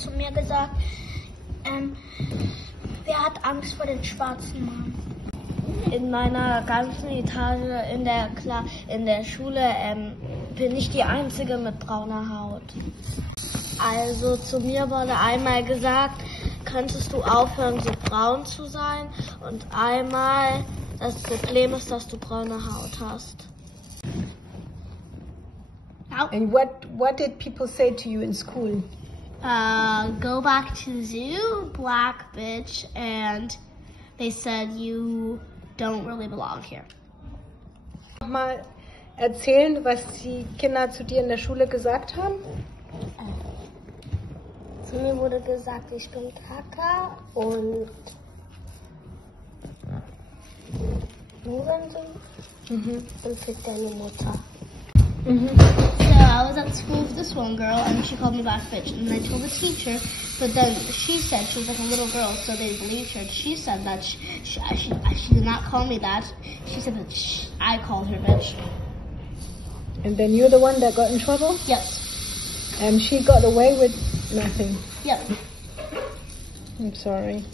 zu mir gesagt, wer hat Angst vor den schwarzen Mann? In meiner ganzen Etage in der Schule bin ich die Einzige mit brauner Haut. Also zu mir wurde einmal gesagt, könntest du aufhören, so braun zu sein? Und einmal, das Problem ist, dass du braune Haut hast. And what did people say to you in school? Go back to the zoo, black bitch, and they said you don't really belong here. Mal erzählen, was die Kinder zu dir in der Schule gesagt haben? Zu mir wurde gesagt, ich bin Kaka und Hurensohn und fick deine Mutter. So I was at school with this one girl and she called me black bitch, and I told the teacher, but then she said she was like a little girl, so they believed her. She said that she did not call me that. She said that I called her bitch. And then you're the one that got in trouble? Yes. And she got away with nothing? Yep. I'm sorry.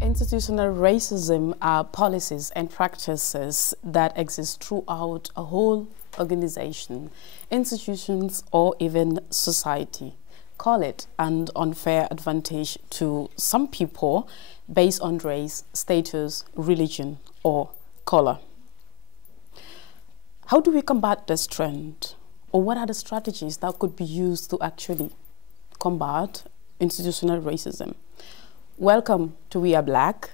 Institutional racism are policies and practices that exist throughout a whole organization, institutions, or even society. Call it an unfair advantage to some people based on race, status, religion, or color. How do we combat this trend? Or what are the strategies that could be used to actually combat institutional racism? Welcome to We Are Black,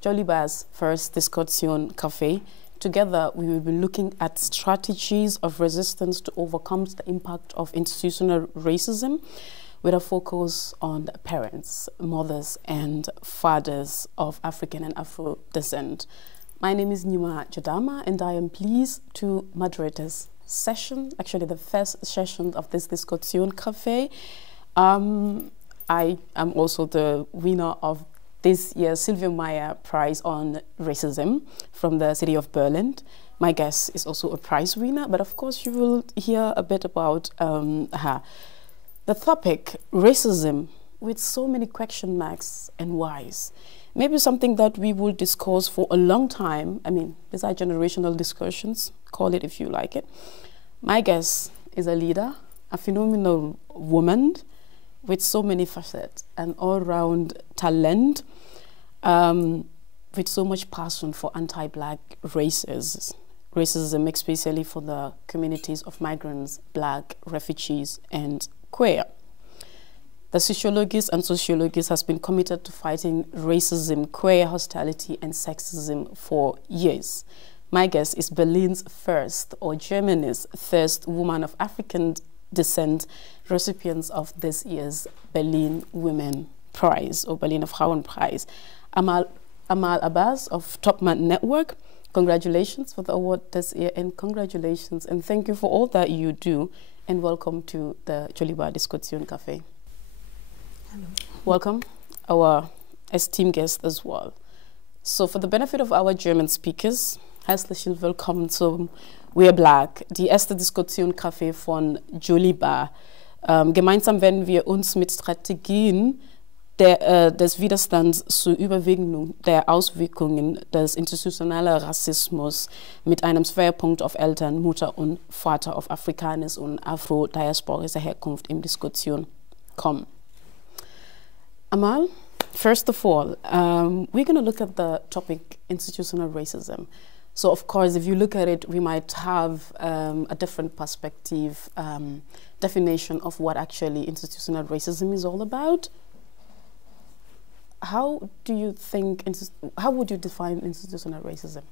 Joliba's first Diskussionscafé. Together, we will be looking at strategies of resistance to overcome the impact of institutional racism with a focus on parents, mothers, and fathers of African and Afro descent. My name is Nyima Jadama, and I am pleased to moderate this session, actually the first session of this Diskussionscafé. I am also the winner of this year's Sylvia Meyer Prize on Racism from the city of Berlin. My guest is also a prize winner, but of course you will hear a bit about her. The topic, racism, with so many question marks and whys. Maybe something that we will discuss for a long time. I mean, these are generational discussions, call it if you like it. My guest is a leader, a phenomenal woman, with so many facets and all-round talent, with so much passion for anti-Black racism, especially for the communities of migrants, Black, refugees, and queer. The sociologist and sociologist has been committed to fighting racism, queer hostility, and sexism for years. My guest is Berlin's first, or Germany's first woman of African descent, recipients of this year's Berlin Women Prize, or Berliner Frauenpreis. Amal Abbas of Tubman-Networks, congratulations for the award this year, and congratulations and thank you for all that you do, and welcome to the Joliba Diskussionscafé. Hello. Welcome, our esteemed guest as well. So for the benefit of our German speakers, herzlich willkommen zum We Are Black, die erste Diskussionscafé von Joliba. Gemeinsam werden wir uns mit Strategien des Widerstands zur Überwindung der Auswirkungen des institutionellen Rassismus mit einem Schwerpunkt auf Eltern, Mutter und Vater auf afrikanischer und afro-diasporischer Herkunft in Diskussion kommen. Amal, first of all, we're going to look at the topic institutional racism. So, of course, if you look at it, we might have a different perspective, definition of what actually institutional racism is all about. How do you think, how would you define institutional racism?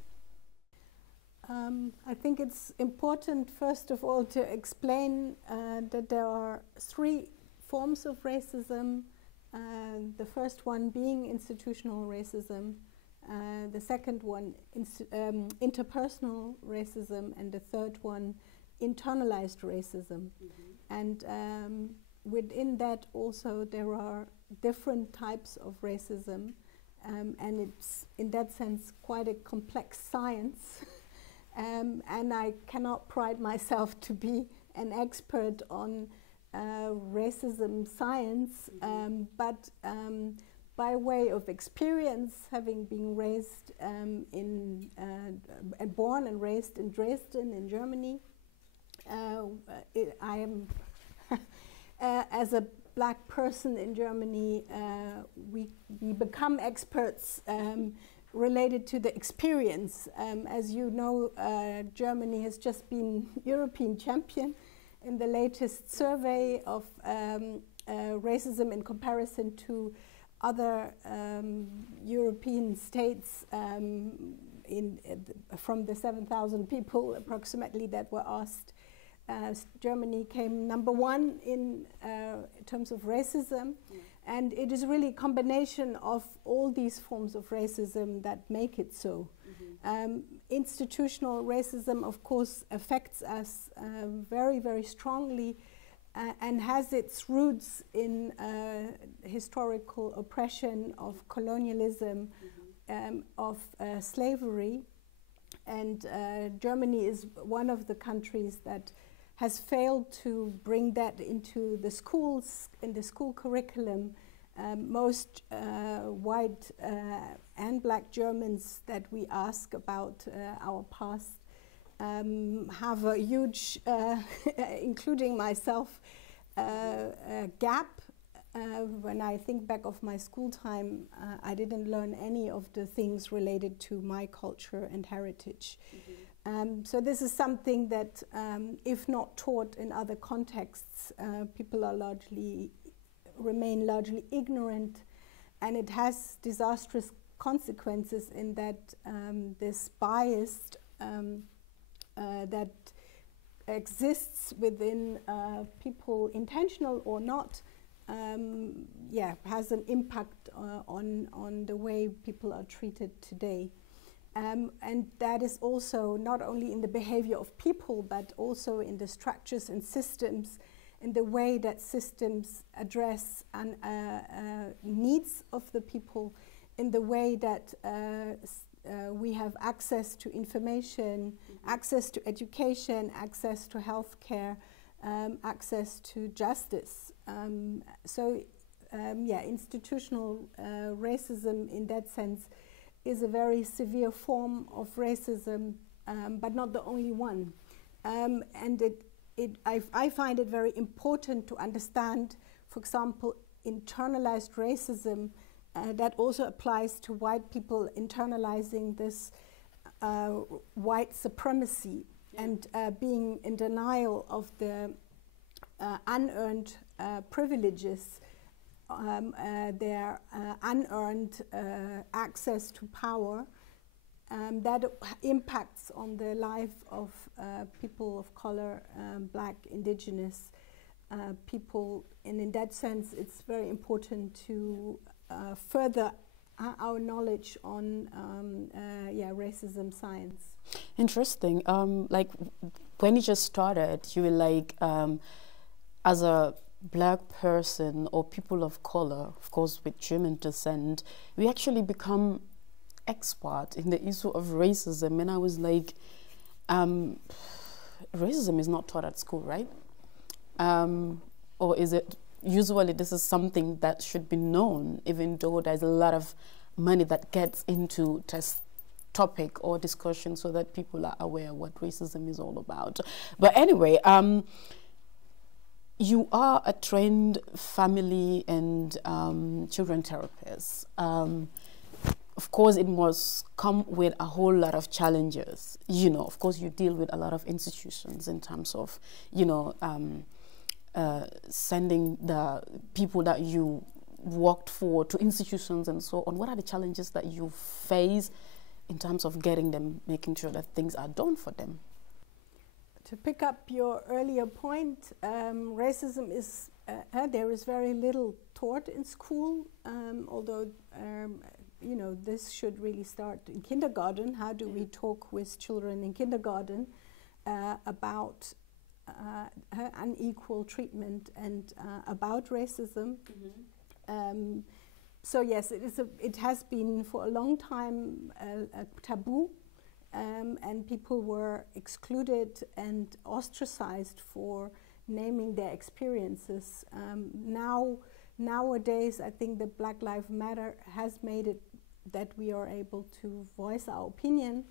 I think it's important, first of all, to explain that there are three forms of racism. The first one being institutional racism, the second one interpersonal racism, and the third one internalized racism. And within that also there are different types of racism, and it's in that sense quite a complex science and I cannot pride myself to be an expert on racism science, but by way of experience, having been raised born and raised in Dresden in Germany, I am as a black person in Germany, we become experts related to the experience. As you know, Germany has just been European champion in the latest survey of racism in comparison to other European states. From the 7,000 people approximately that were asked, Germany came #1 in terms of racism. And it is really a combination of all these forms of racism that make it so. Institutional racism, of course, affects us very, very strongly and has its roots in historical oppression, of colonialism, of slavery. And Germany is one of the countries that has failed to bring that into the schools, in the school curriculum. Most white and black Germans that we ask about our past have a huge, including myself, gap. When I think back of my school time, I didn't learn any of the things related to my culture and heritage. So this is something that, if not taught in other contexts, people are remain largely ignorant, and it has disastrous consequences in that this bias that exists within people, intentional or not, has an impact on the way people are treated today. And that is also not only in the behavior of people, but also in the structures and systems, in the way that systems address needs of the people, in the way that we have access to information, access to education, access to healthcare, access to justice. Institutional racism in that sense is a very severe form of racism, but not the only one. I find it very important to understand, for example, internalized racism that also applies to white people internalizing this white supremacy and being in denial of the unearned privileges, their unearned access to power, that impacts on the life of people of color, black, indigenous people. And in that sense, it's very important to further our knowledge on racism science. Interesting. Like when you just started, you were like, as a black person or people of color, of course with German descent, we actually become expert in the issue of racism. And I was like, racism is not taught at school, right? Or is it? Usually this is something that should be known, even though there's a lot of money that gets into this topic or discussion so that people are aware what racism is all about. But anyway, you are a trained family and children therapist. Of course, it must come with a whole lot of challenges. You know, of course, you deal with a lot of institutions in terms of, you know, sending the people that you worked for to institutions and so on. What are the challenges that you face in terms of getting them, making sure that things are done for them? To pick up your earlier point, racism is, there is very little taught in school, although, you know, this should really start in kindergarten. How do we talk with children in kindergarten about unequal treatment and about racism? So yes, it has been for a long time a taboo and people were excluded and ostracized for naming their experiences. Nowadays, I think the Black Lives Matter has made it that we are able to voice our opinion.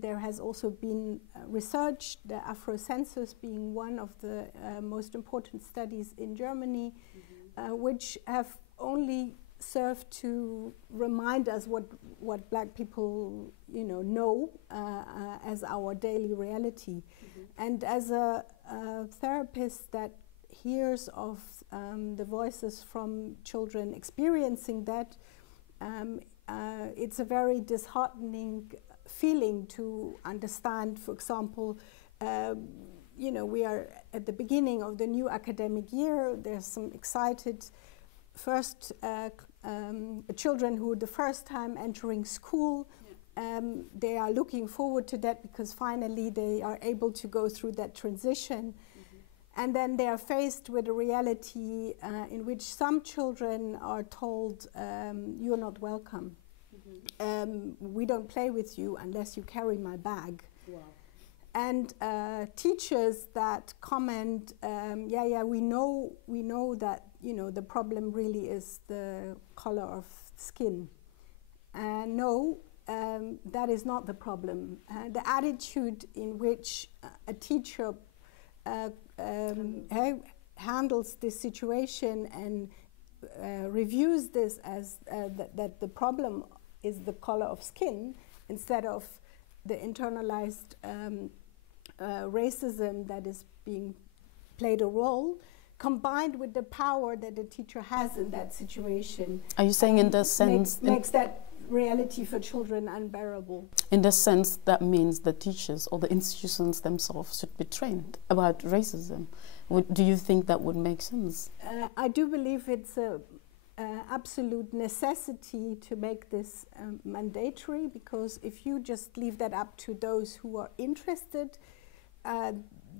There has also been research, the Afro census being one of the most important studies in Germany, which have only served to remind us what Black people know as our daily reality. And as a therapist that hears of the voices from children experiencing that, it's a very disheartening feeling to understand. For example, we are at the beginning of the new academic year. There's some excited first children who are the first time entering school. They are looking forward to that because finally they are able to go through that transition. And then they are faced with a reality in which some children are told, you're not welcome. We don't play with you unless you carry my bag. Wow. And teachers that comment, we know that the problem really is the color of skin. No, that is not the problem. The attitude in which a teacher handles this situation and reviews this as that the problem is the color of skin instead of the internalized racism that is being played a role, combined with the power that the teacher has in that situation. Are you saying in the sense... Makes that reality for children unbearable. In the sense that means the teachers or the institutions themselves should be trained about racism. Do you think that would make sense? I do believe it's a absolute necessity to make this mandatory, because if you just leave that up to those who are interested,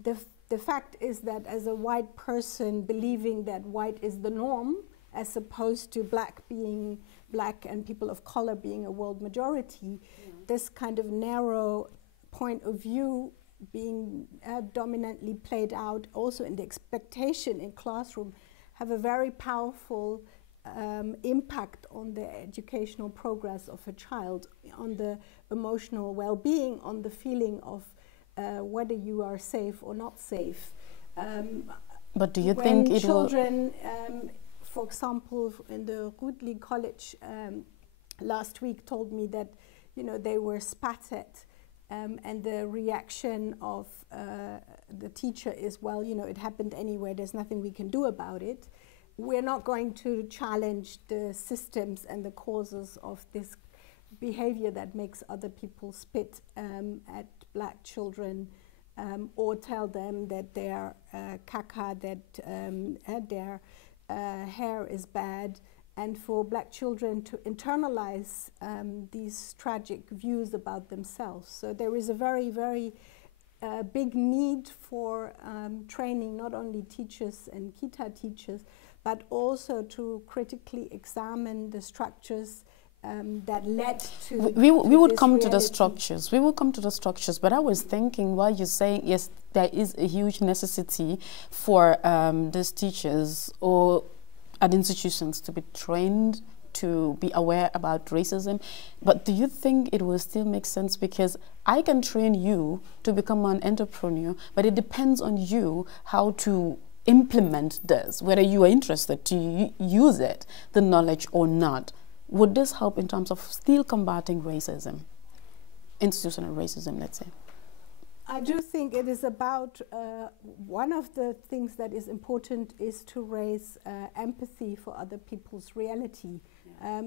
the fact is that as a white person believing that white is the norm, as opposed to black being black and people of color being a world majority, this kind of narrow point of view being dominantly played out also in the expectation in classroom have a very powerful impact on the educational progress of a child, on the emotional well-being, on the feeling of whether you are safe or not safe. But do you think it will... children, for example, in the Rudli College last week told me that, they were spat at, and the reaction of the teacher is, well, it happened anyway, there's nothing we can do about it. We're not going to challenge the systems and the causes of this behavior that makes other people spit at black children, or tell them that they're caca, that their hair is bad, and for black children to internalize these tragic views about themselves. So there is a very, very big need for training not only teachers and Kita teachers, but also to critically examine the structures that led to... We would come to the structures. We will come to the structures, but I was thinking while you're saying, yes, there is a huge necessity for these teachers or at institutions to be trained to be aware about racism, but do you think it will still make sense? Because I can train you to become an entrepreneur, but it depends on you how to implement this, whether you are interested to use it, the knowledge or not. Would this help in terms of still combating racism, institutional racism, let's say? I do think it is about, one of the things that is important is to raise empathy for other people's reality.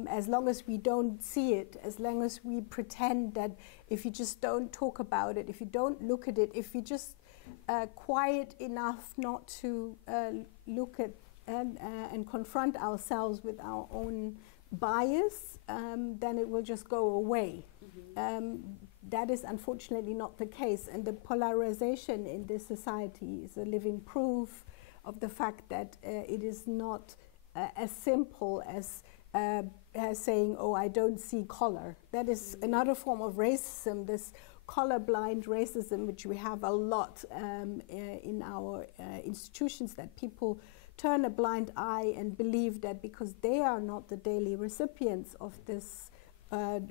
As long as we don't see it, as long as we pretend that if you just don't talk about it, if you don't look at it, if you just quiet enough not to look at and confront ourselves with our own bias, then it will just go away. That is unfortunately not the case, and the polarization in this society is a living proof of the fact that it is not as simple as saying, oh, I don't see color. That is another form of racism, this colorblind racism, which we have a lot in our institutions, that people turn a blind eye and believe that because they are not the daily recipients of this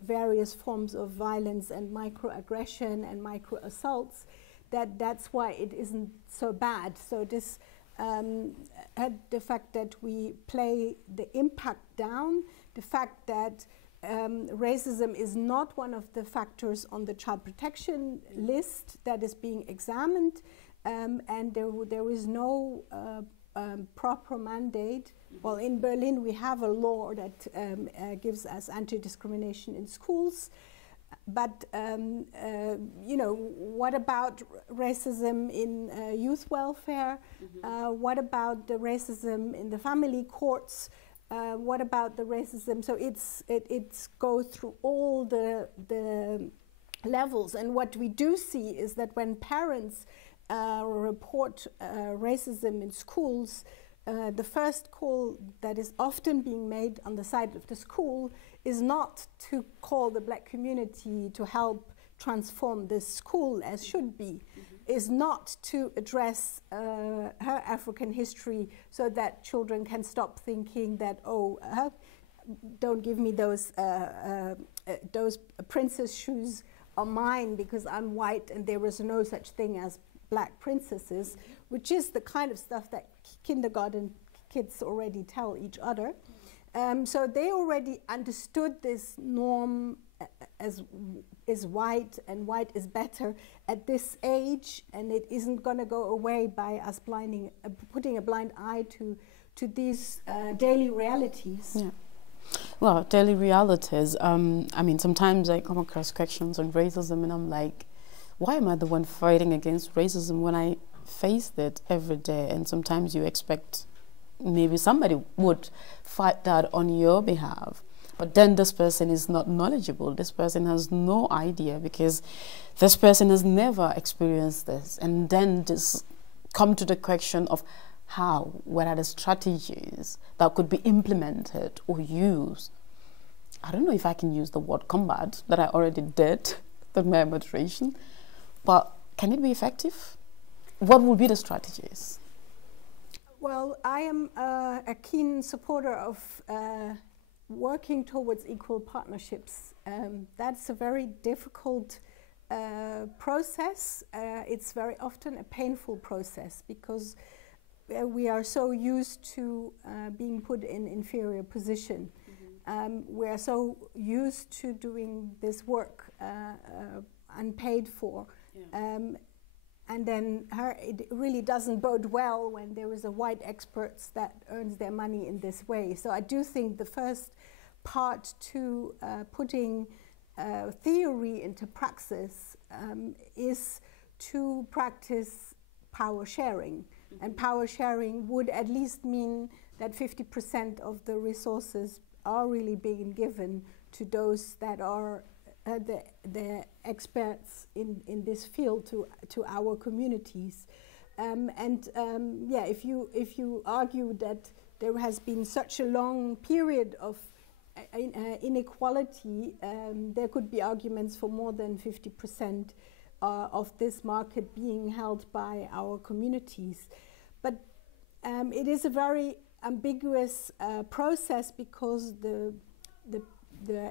various forms of violence and microaggression and micro-assaults, that's why it isn't so bad. So this the fact that we play the impact down, the fact that racism is not one of the factors on the child protection list that is being examined, and there is no proper mandate. Well, in Berlin we have a law that gives us anti-discrimination in schools, but you know, what about racism in youth welfare? What about the racism in the family courts? What about the racism? So it's goes through all the levels, and what we do see is that when parents report racism in schools, the first call that is often being made on the side of the school is not to call the black community to help transform this school as should be, is not to address her African history so that children can stop thinking that, oh, don't give me those princess shoes are mine because I'm white and there is no such thing as black princesses, which is the kind of stuff that kindergarten kids already tell each other. So they already understood this norm as is white and white is better at this age, and it isn't going to go away by us putting a blind eye to these daily realities. Yeah. Well, daily realities. I mean, sometimes I come across questions on racism and I'm like, why am I the one fighting against racism when I face it every day? And sometimes you expect maybe somebody would fight that on your behalf. But then this person is not knowledgeable. This person has no idea because this person has never experienced this. And then just come to the question of how, what are the strategies that could be implemented or used? I don't know if I can use the word combat that I already did with my moderation, but can it be effective? What would be the strategies? Well, I am a keen supporter of working towards equal partnerships. That's a very difficult process. It's very often a painful process because we are so used to being put in inferior position. We are so used to doing this work unpaid for. And then it really doesn't bode well when there is a white expert that earns their money in this way. So I do think the first part to putting theory into praxis is to practice power sharing. And power sharing would at least mean that 50% of the resources are really being given to those that are the experts in this field, to our communities. Yeah, if you argue that there has been such a long period of inequality, there could be arguments for more than 50% of this market being held by our communities. But it is a very ambiguous process because the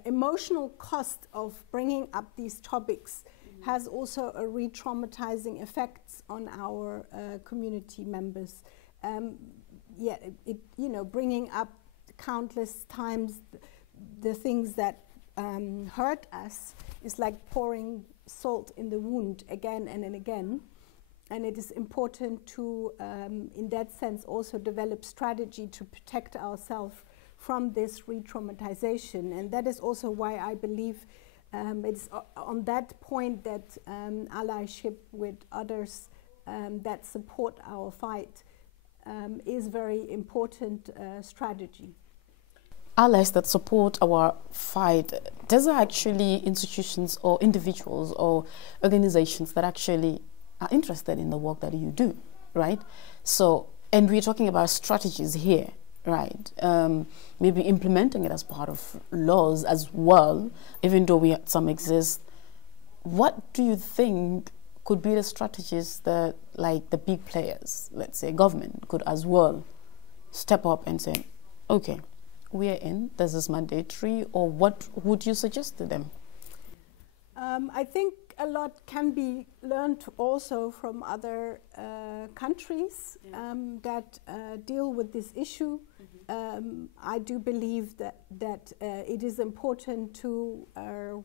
emotional cost of bringing up these topics has also a re-traumatizing effects on our community members. Yeah, you know, bringing up countless times the things that hurt us is like pouring salt in the wound again and again. And it is important to, in that sense, also develop strategy to protect ourselves from this re-traumatization. And that is also why I believe it's on that point that allyship with others that support our fight is very important strategy. Allies that support our fight, these are actually institutions or individuals or organizations that actually are interested in the work that you do, right? So, and we're talking about strategies here. right? Maybe implementing it as part of laws as well, even though some exist. What do you think could be the strategies that, like, the big players, let's say government, could as well step up and say, okay, we are in, this is mandatory, or what would you suggest to them? I think a lot can be learned also from other countries that deal with this issue. I do believe that it is important to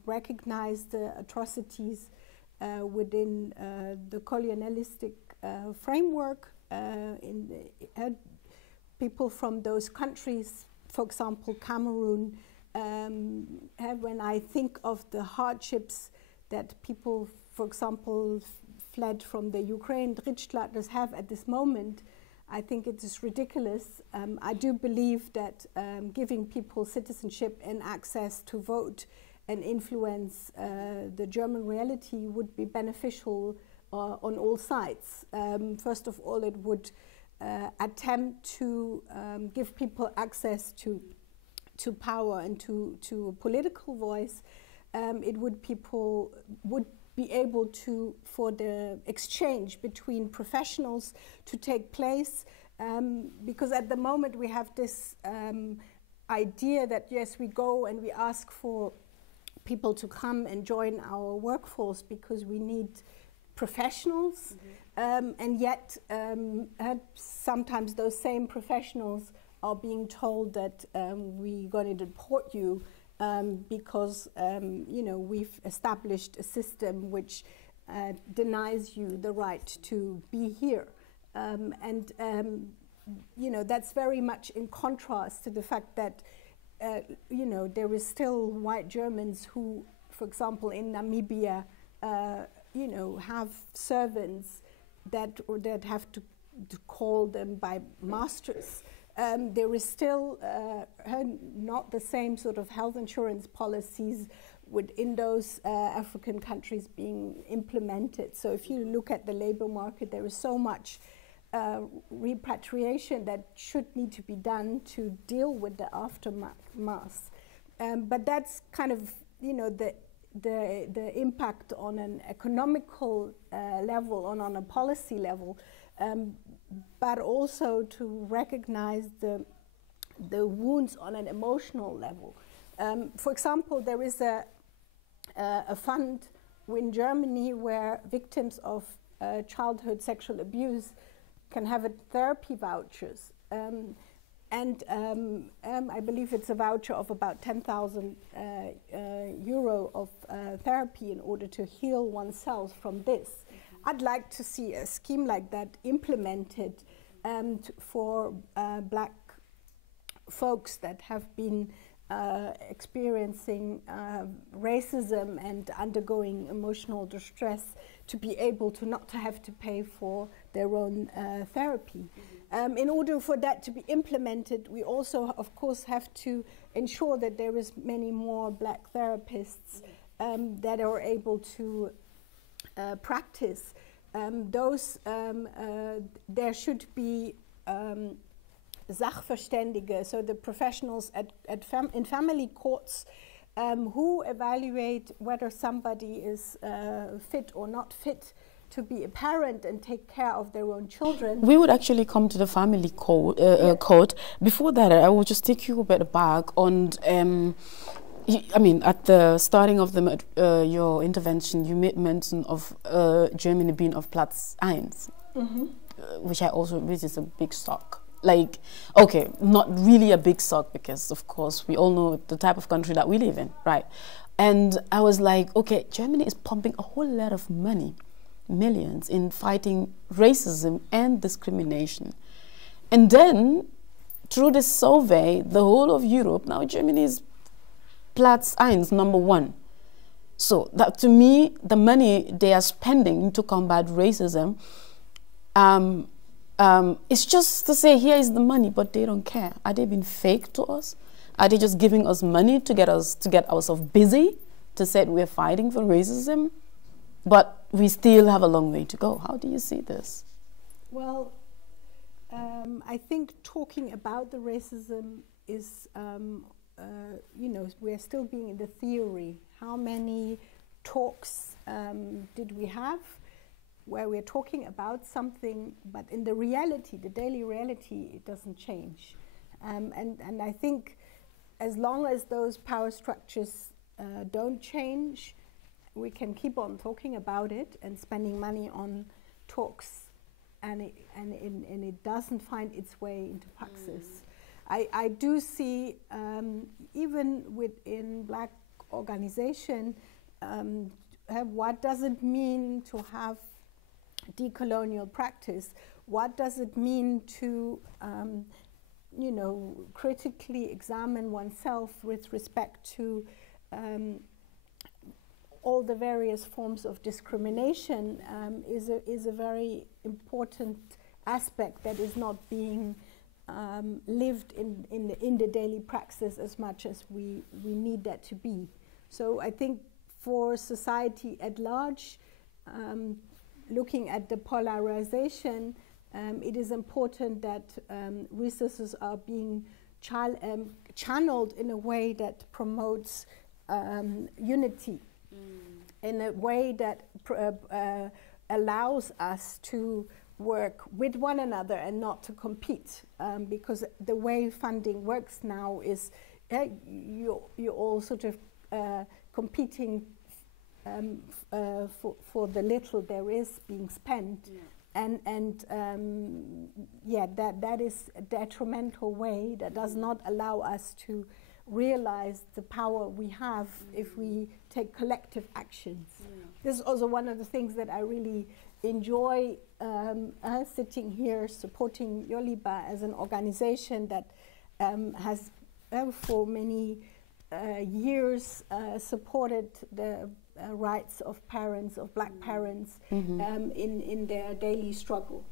recognize the atrocities within the colonialistic framework. People from those countries, for example, Cameroon, when I think of the hardships that people, for example, fled from the Ukraine, Drittstaatlers have at this moment, I think it is ridiculous. I do believe that giving people citizenship and access to vote and influence the German reality would be beneficial on all sides. First of all, it would attempt to give people access to power and to a political voice. People would be able to, for the exchange between professionals to take place, because at the moment we have this idea that yes, we go and we ask for people to come and join our workforce because we need professionals, and yet sometimes those same professionals are being told that we're going to deport you because you know, we've established a system which denies you the right to be here, and you know, that's very much in contrast to the fact that you know, there is still white Germans who, for example, in Namibia, you know, have servants that have to call them by masters. There is still not the same sort of health insurance policies within those African countries being implemented. So if you look at the labor market, there is so much repatriation that should need to be done to deal with the aftermath. But that's kind of, you know, the impact on an economical level, on a policy level. But also to recognize the wounds on an emotional level. For example, there is a fund in Germany where victims of childhood sexual abuse can have therapy vouchers. And I believe it's a voucher of about 10,000 euro of therapy in order to heal oneself from this. I'd like to see a scheme like that implemented for black folks that have been experiencing racism and undergoing emotional distress, to be able to not to have to pay for their own therapy. In order for that to be implemented, we also, of course, have to ensure that there is many more black therapists that are able to practice. There should be Sachverständige, so the professionals in family courts who evaluate whether somebody is fit or not fit to be a parent and take care of their own children. We would actually come to the family court. Before that, I will just take you a bit back on I mean, at the starting of your intervention, you made mention of Germany being of Platz 1, which is a big shock. Like, okay, not really a big shock because, of course, we all know the type of country that we live in, right? And I was like, okay, Germany is pumping a whole lot of money, millions, in fighting racism and discrimination. And then, through this survey, the whole of Europe, now Germany is Platz 1, #1. So that, to me, the money they are spending to combat racism, it's just to say, here is the money, but they don't care. Are they being fake to us? Are they just giving us money to get ourselves busy, to say we're fighting for racism, but we still have a long way to go? How do you see this? Well, I think talking about the racism is, you know, we're still being in the theory. How many talks did we have where we're talking about something, but in the reality, the daily reality, it doesn't change. And I think as long as those power structures don't change, we can keep on talking about it and spending money on talks, and it doesn't find its way into praxis. I do see, even within Black organization, what does it mean to have decolonial practice? What does it mean to, you know, critically examine oneself with respect to all the various forms of discrimination is a very important aspect that is not being lived in the daily praxis as much as we need that to be. So I think for society at large, looking at the polarization, it is important that resources are being channeled in a way that promotes unity, in a way that allows us to work with one another and not to compete, because the way funding works now is you're all sort of competing for the little there is being spent, that is a detrimental way that does not allow us to realize the power we have if we take collective actions. This is also one of the things that I really enjoy sitting here supporting Yoliba as an organization that has for many years supported the rights of parents, of Black parents, in their daily struggle.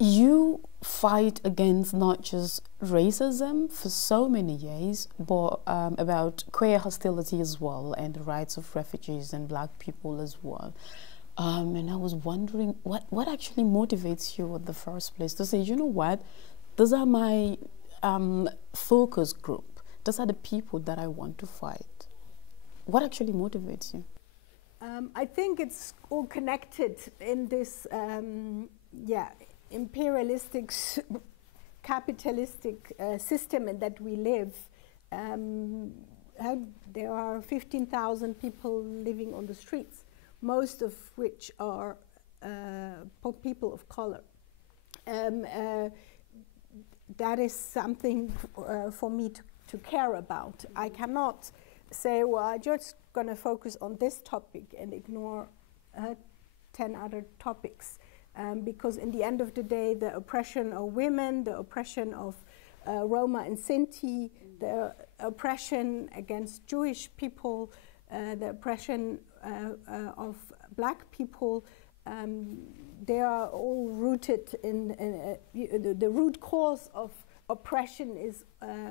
You fight against not just racism for so many years, but about queer hostility as well, and the rights of refugees and Black people as well. And I was wondering what actually motivates you in the first place to say, you know what, those are my focus group. Those are the people that I want to fight. What actually motivates you? I think it's all connected in this, imperialistic, capitalistic system in that we live. There are 15,000 people living on the streets, most of which are people of color. That is something for me to care about. I cannot say, well, I'm just going to focus on this topic and ignore 10 other topics. Because in the end of the day, the oppression of women, the oppression of Roma and Sinti, the oppression against Jewish people, the oppression of Black people, they are all rooted in the root cause of oppression is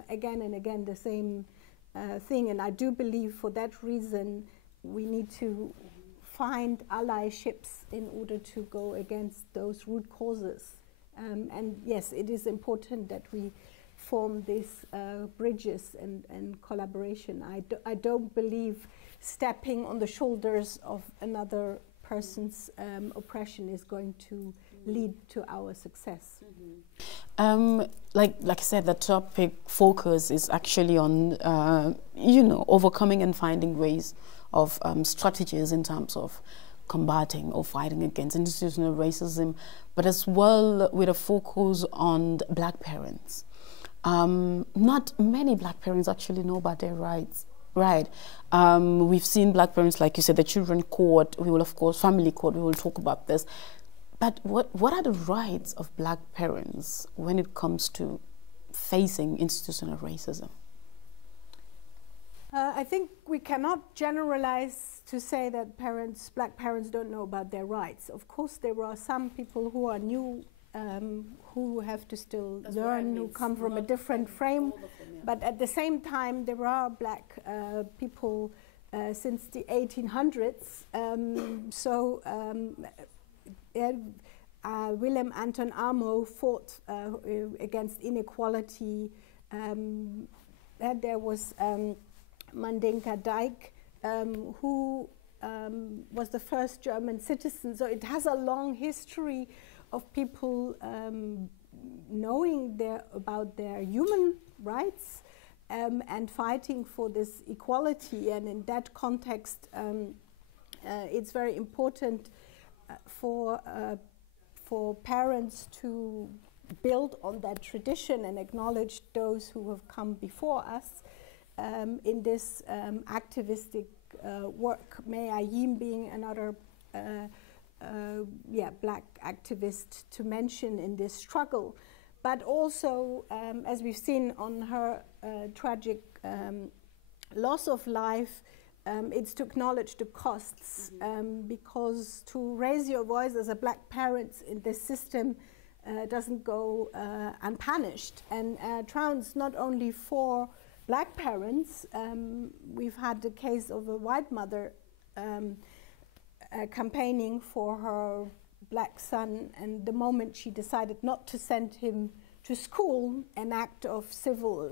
again and again the same thing. And I do believe for that reason we need to find allyships in order to go against those root causes. And yes, it is important that we form these bridges and collaboration. I don't believe stepping on the shoulders of another person's oppression is going to lead to our success. Like I said, the topic focus is actually on overcoming and finding ways of strategies in terms of combating or fighting against institutional racism, but as well with a focus on Black parents. Not many Black parents actually know about their rights. Right. We've seen Black parents, like you said, the children court, we will, of course, family court, we will talk about this. But what are the rights of Black parents when it comes to facing institutional racism? I think we cannot generalize to say that Black parents don't know about their rights. Of course, there are some people who are new, who have to still learn, who come from a different frame. But at the same time, there are Black people since the 1800s. Willem Anton Amo fought against inequality. There was Mandinka Dijk, who was the first German citizen. So it has a long history of people knowing about their human rights and fighting for this equality. And in that context, it's very important for parents to build on that tradition and acknowledge those who have come before us in this activistic work. May Ayim being another black activist to mention in this struggle, but also, as we've seen on her tragic loss of life, it's to acknowledge the costs, because to raise your voice as a black parent in this system doesn't go unpunished. And counts not only for black parents. We've had the case of a white mother campaigning for her black son, and the moment she decided not to send him to school, an act of civil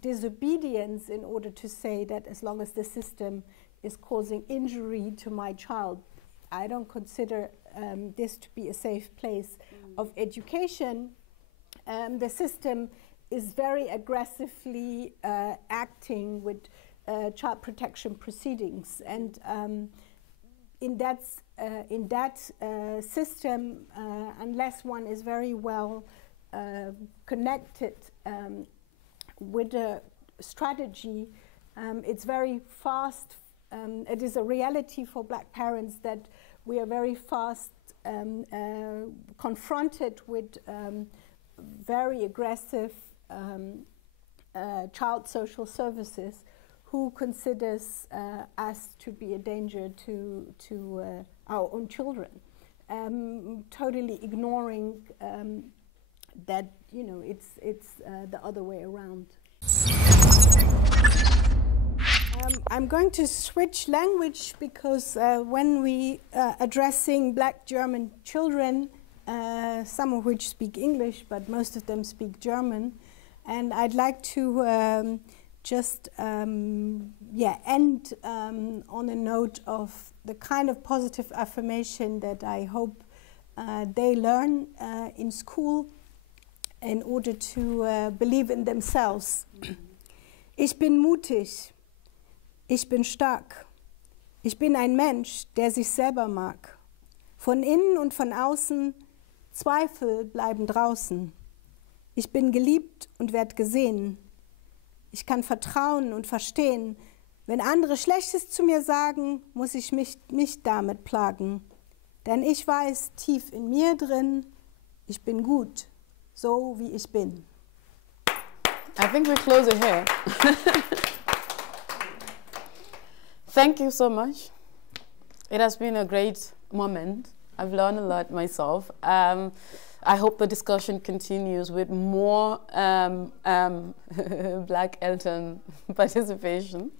disobedience in order to say that as long as the system is causing injury to my child, I don't consider this to be a safe place of education. The system is very aggressively acting with child protection proceedings, and in that system, unless one is very well connected with a strategy, it's very fast. It is a reality for black parents that we are very fast confronted with very aggressive child social services who considers us to be a danger to our own children, totally ignoring that, you know, it's the other way around. I'm going to switch language because when we addressing black German children, some of which speak English, but most of them speak German, and I'd like to just end on a note of the kind of positive affirmation that I hope they learn in school in order to believe in themselves. Ich bin mutig, ich bin stark, ich bin ein Mensch, der sich selber mag. Von innen und von außen, Zweifel bleiben draußen. Ich bin geliebt und werd gesehen. Ich kann vertrauen und verstehen. Wenn andere Schlechtes zu mir sagen, muss ich mich nicht damit plagen. Denn ich weiß tief in mir drin, ich bin gut, so wie ich bin. I think we close it here. Thank you so much. It has been a great moment. I've learned a lot myself. I hope the discussion continues with more Black Eltern participation.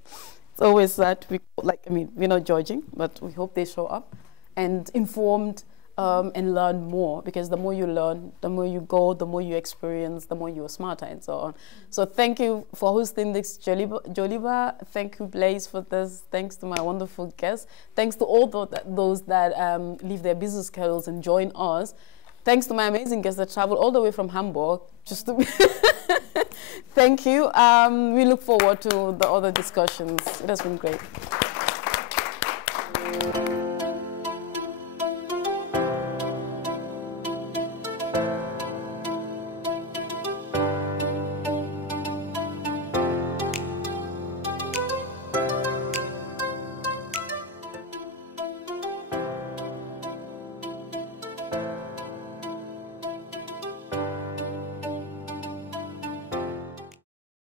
It's always that we're not judging, but we hope they show up and informed and learn more, because the more you learn, the more you go, the more you experience, the more you're smarter and so on. So thank you for hosting this, Joliba. Thank you, Blaise, for this. Thanks to my wonderful guests. Thanks to all those that leave their business schedules and join us. Thanks to my amazing guests that travel all the way from Hamburg just to be Thank you. We look forward to the other discussions. It has been great.